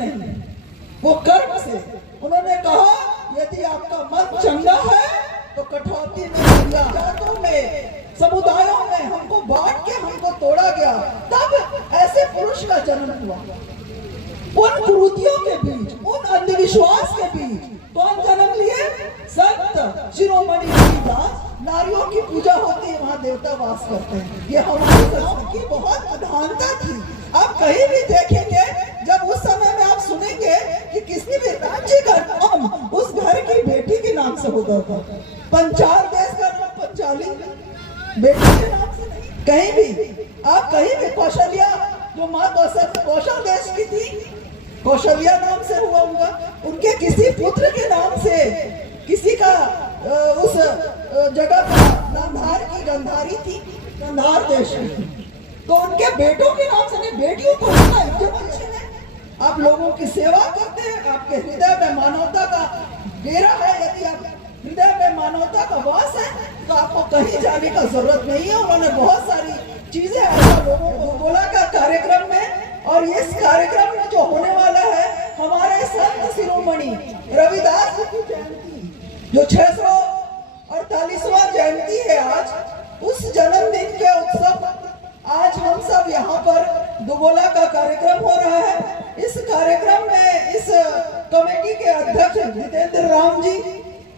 नहीं, वो कर्म से। उन्होंने कहा यदि आपका मन चंगा है तो कठौती में, जातों में, समुदायों में हमको बांट के हमको तोड़ा गया, तब ऐसे पुरुष का जन्म हुआ। उन कुरीतियों के बीच, उन अंधविश्वास के बीच कौन जन्म लिए? संत शिरोमणि रविदास। नारियों की पूजा होती है, वहां देवता वास करते हैं। ये हमारी संस्कृति की बहुत प्रधानता थी। आप कहीं भी देखेंगे, जब उस समय में आप सुनेंगे कि किसी भी राज्य का नाम उस घर की बेटी के नाम से होता था। पंचाल देश का नाम पंचाली बेटी के नाम से नहीं। कहीं भी आप कहीं भी कौशल्या, जो माँ कौशल देश की थी, कौशल्या नाम से हुआ उनका, उनके किसी पुत्र के नाम से, किसी का उस जगह का गांधार की गंधारी थी, गंधार देश की, तो उनके बेटों के नाम से नहीं, बेटियों को आप लोगों की सेवा करते हैं। आपके हृदय में मानवता का डेरा है, यदि आप हृदय में मानवता का वास है तो आपको कहीं जाने का जरूरत नहीं है। उन्होंने बहुत सारी चीजें ऐसा लोगों को बोला का कार्यक्रम में, और इस कार्यक्रम में जो होने वाला है, हमारे संत शिरोमणि रविदास जी की जयंती, जो 648वां जयंती है आज, उस जन्मदिन के उत्सव आज हम सब यहाँ पर दुगोला का कार्यक्रम हो रहा है। इस कार्यक्रम में इस कमेटी के अध्यक्ष जितेंद्र राम जी,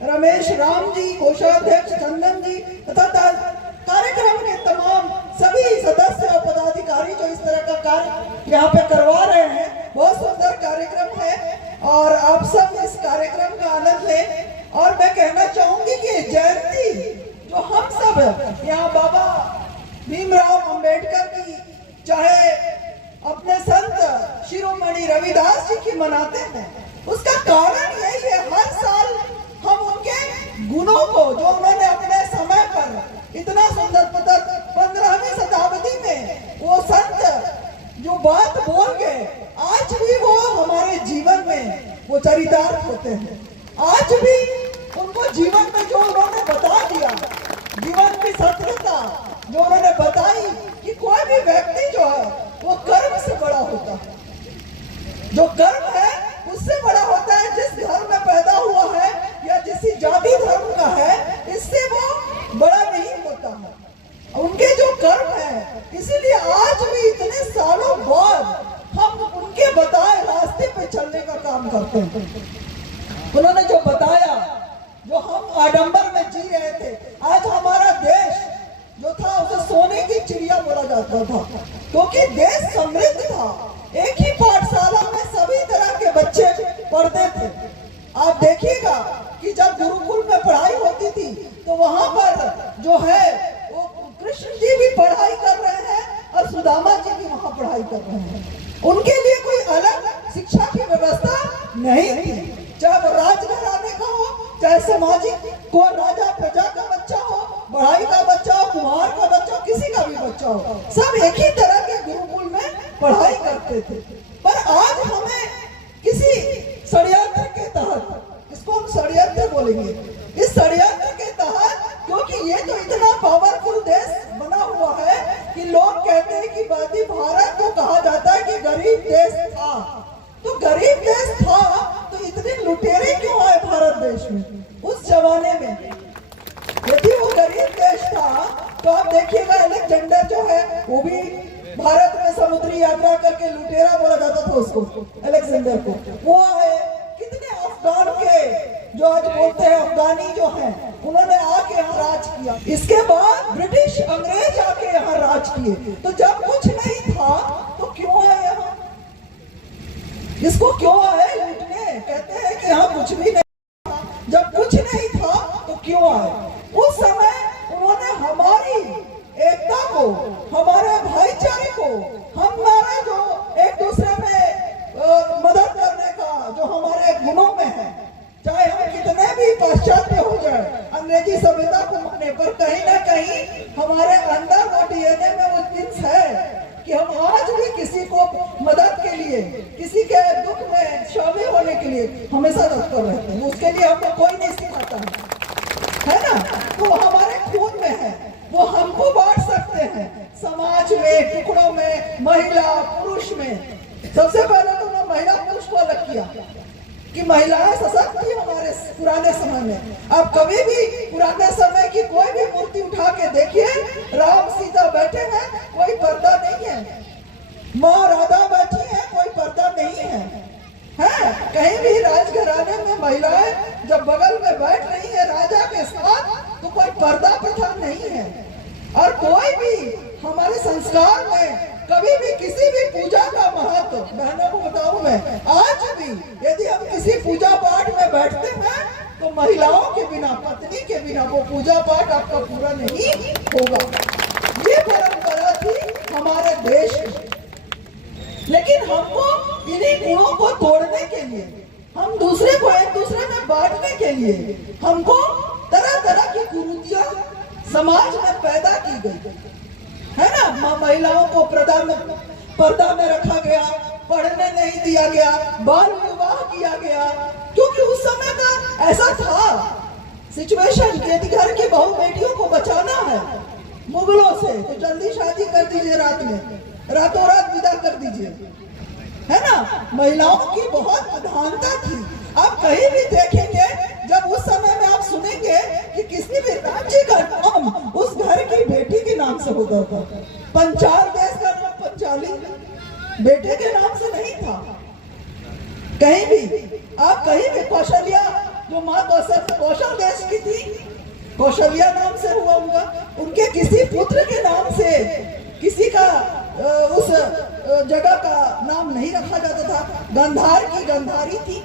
रमेश राम जी, कोषाध्यक्ष चंदन जी तथा कार्यक्रम के तमाम सभी सदस्य और पदाधिकारी जो इस तरह का कार्य यहाँ पे करवा रहे हैं। बहुत सुंदर कार्यक्रम है और आप सब इस कार्यक्रम का आनंद लें। और मैं कहना चाहूंगी कि जयंती जो हम सब यहाँ बाबा भीमराव अंबेडकर की, चाहे अपने संत शिरोमणि रविदास जी की मनाते हैं, उसका कारण यही है, हर साल हम उनके गुणों को, जो उन्होंने अपने समय पर इतना सुंदर 15वीं शताब्दी में वो संत जो बात बोल गए, आज भी वो हमारे जीवन में वो चरितार्थ होते हैं। आज भी उनको जीवन में जो उन्होंने बता दिया, जीवन की सत्यता जो उन्होंने बताई कि कोई भी व्यक्ति जो है वो कर्म से बड़ा होता है। जो कर्म है उससे बड़ा होता है। जिस घर में पैदा हुआ है या जिस जाति धर्म का है, इससे वो बड़ा नहीं होता है। उनके जो कर्म है, इसीलिए आज भी इतने सालों बाद हम उनके बताए रास्ते पे चलने का काम करते हैं। उन्होंने जो बताया, जो हम आडंबर में जी रहे थे, आज हमारा देश जो था उसे सोने की चिड़िया बोला जाता था, क्योंकि देश समृद्ध था। एक ही पाठशाला में सभी तरह के बच्चे पढ़ते थे। आप देखिएगा कि जब गुरुकुल में पढ़ाई होती थी तो वहां पर जो है वो कृष्ण जी भी पढ़ाई कर रहे हैं और सुदामा जी भी वहां पढ़ाई कर रहे हैं। उनके लिए कोई अलग शिक्षा की व्यवस्था नहीं थी। चाहे राजघराने का हो, चाहे सामाजिक को, राजा प्रजा का बच्चा हो, बढ़ाई का बच्चा हो, कुमार का बच्चा हो, किसी का भी बच्चा हो, सब एक ही तरह के गुरुकुल में पढ़ाई करते थे। पर आज हमें किसी षड्यंत्र के तहत, इसको हम षड्यंत्र बोलेंगे, इस षड्यंत्र के तहत, क्योंकि ये तो इतना पावरफुल देश बना हुआ है कि लोग कहते हैं कि वादी भारत को कहा जाता है कि गरीब देश था। तो गरीब देश था तो इतने लुटेरे क्यों आए भारत देश में उस जमाने में? यदि वो गरीब देश था तो आप देखिएगा अलेक्जेंडर जो है वो भी भारत में समुद्री यात्रा करके लुटेरा बोला जाता था उसको, अलेक्जेंडर को। वो आए, कितने अफगान के जो आज बोलते हैं अफगानी जो हैं, उन्होंने आके यहाँ राज किया। इसके बाद ब्रिटिश अंग्रेज आके यहाँ राज किए। तो जब कुछ नहीं था तो क्यों आए यहाँ? इसको क्यों आए लूटने? कहते हैं कि यहाँ कुछ भी नहीं, जब कुछ नहीं था तो क्यों आए? उस समय उन्होंने हमारी एकता को, हमारे भाईचारे को, हमारे जो एक दूसरे में मदद करने का जो हमारे गुणों में है, चाहे हम कितने भी पाश्चात्य हो जाए, अंग्रेजी सभ्यता को माने, पर कहीं ना कहीं हमारे अंदर वो डीएनए में वो जिन्स है कि हम आज भी किसी को मदद के लिए, किसी के दुख में शामिल होने के लिए हमेशा तत्पर रहते हैं। उसके लिए हमको कोई नहीं सिखाता है ना? तो हमारे खून में है, वो हमको बांट सकते हैं समाज में, टुकड़ों में, महिला पुरुष में। सबसे पहले तो मैं महिला पुरुष को महिलाएं सशक्त थी हमारे पुराने समय में। आप कभी भी पुराने समय की कोई भी मूर्ति उठा के देखिए, राम सीता बैठे हैं, कोई पर्दा नहीं है, माँ राधा बैठी है, कोई पर्दा नहीं है। कहीं भी राजघराने में महिलाएं जब बगल में बैठ रही है राजा के साथ, तो कोई पर्दा प्रथा नहीं है। और कोई भी हमारे संस्कार में कभी भी किसी भी पूजा का महत्व, बहनों को बताऊं मैं, आज भी यदि हम किसी पूजा पाठ में बैठते हैं तो महिलाओं के बिना, पत्नी के बिना वो पूजा पाठ आपका पूरा नहीं होगा। ये परंपरा थी हमारे देश की। लेकिन हमको इन्हीं गुणों को तोड़ने के लिए, हम दूसरे को एक दूसरे में बांटने के लिए, हमको तरह तरह की कुरीतियां समाज में पैदा की गई है ना। महिलाओं को पर्दा में रखा गया, पढ़ने नहीं दिया गया, बाल विवाह किया गया, क्योंकि उस समय का ऐसा था सिचुएशन कि घर की बहू बेटियों को बचाना है मुगलों से, तो जल्दी शादी कर दीजिए, रात में रातों रात विदा कर दीजिए, है ना। महिलाओं की बहुत प्रधानता थी। आप कहीं भी देखेंगे, जब उस समय में आप सुनेंगे कि किसी भी राज्य का नाम उस घर की बेटी के नाम से होता था। पंचाल देश का नाम पंचाली बेटे के नाम से नहीं था। कहीं भी आप कहीं भी कौशल्या, जो माँ कौशल देश की थी, कौशल्या नाम से हुआ उनका, उनके किसी पुत्र के नाम से किसी का उस जगह का नाम नहीं रखा जाता था। गंधार की गंधारी थी,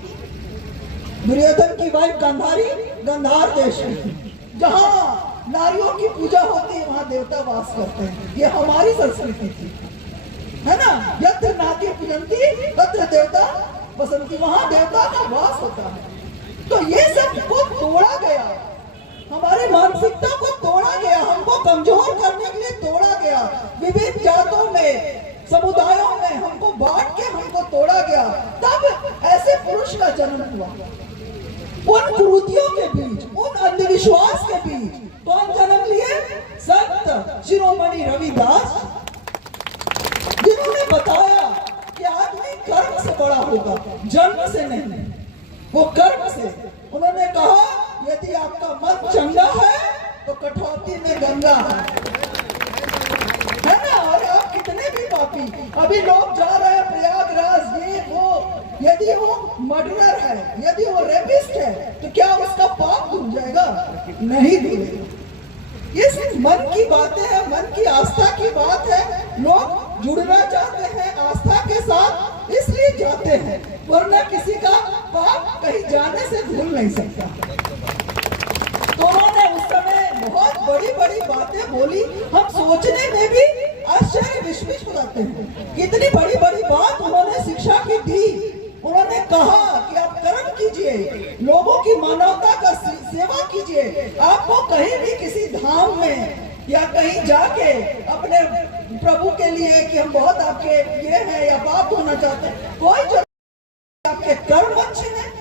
दुर्योधन की वाइफ गंधारी गंधार देश में, जहाँ नारियों की पूजा होती है वहाँ देवता वास करते हैं। ये हमारी संस्कृति थी, है ना। यत्र नाती पूजंती तत्र देवता बसंती, वहाँ देवता का वास होता है। तो ये सब को तोड़ा गया, हमारी मानसिकता को तोड़ा गया, हमको कमजोर करने के लिए तोड़ा गया। विभिन्न जातों में, समुदायों में हमको बांट के हमको तोड़ा गया। तब ऐसे पुरुष का जन्म हुआ। उन कुरीतियों के बीच, उन अंधविश्वास के बीच कौन जन्म लिए? संत शिरोमणि रविदास, जिन्होंने बताया कि आदमी कर्म से बड़ा होगा, जन्म से नहीं, वो कर्म से। उन्होंने कहा यदि आपका मन चंगा है तो कठौती में गंगा है ना। और आप कितने भी पापी, अभी लोग जा रहे हैं प्रयागराज, ये वो, यदि वो मर्डरर है, यदि वो रेपिस्ट है, तो क्या उसका पाप धुल जाएगा? नहीं धुलेगा। ये सिर्फ मन की बातें हैं, मन की आस्था की बात है। लोग जुड़ना चाहते हैं आस्था के साथ, इसलिए जाते हैं, वरना किसी का पाप कहीं जाने से धुल नहीं सकता। तो उन्होंने उस समय बहुत बड़ी बड़ी बातें बोली, हम सोचने में भी आश्चर्य विस्मित हो जाते हैं। कितनी बड़ी बड़ी बात उन्होंने शिक्षा की दी। उन्होंने कहा कि आप कर्म कीजिए, लोगों की मानवता का सेवा कीजिए। आपको कहीं भी किसी धाम में या कहीं जाके अपने प्रभु के लिए कि हम बहुत आपके ये हैं या पाप होना चाहते हैं, कोई जो आपके कर्म अच्छे हैं,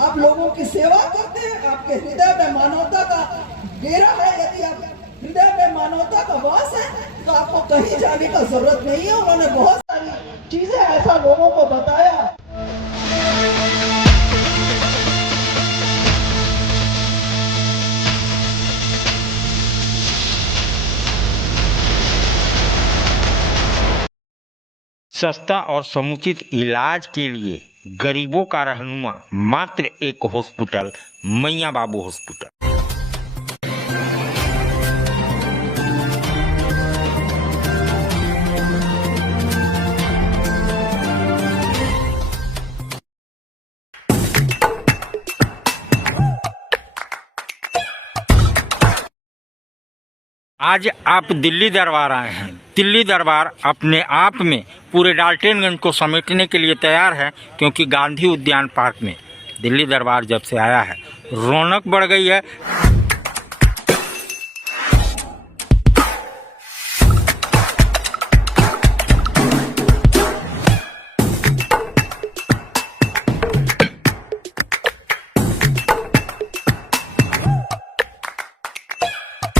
आप लोगों की सेवा करते हैं, आपके हृदय में मानवता का डेरा है, यदि आप हृदय में मानवता का वास है, तो आपको कहीं जाने का जरूरत नहीं है। उन्होंने बहुत सारी चीजें ऐसा लोगों को बताया। सस्ता और समुचित इलाज के लिए गरीबों का रहनुमा मात्र एक हॉस्पिटल, मैया बाबू हॉस्पिटल। आज आप दिल्ली दरबार आए हैं। दिल्ली दरबार अपने आप में पूरे डाल्टनगंज को समेटने के लिए तैयार है, क्योंकि गांधी उद्यान पार्क में दिल्ली दरबार जब से आया है रौनक बढ़ गई है।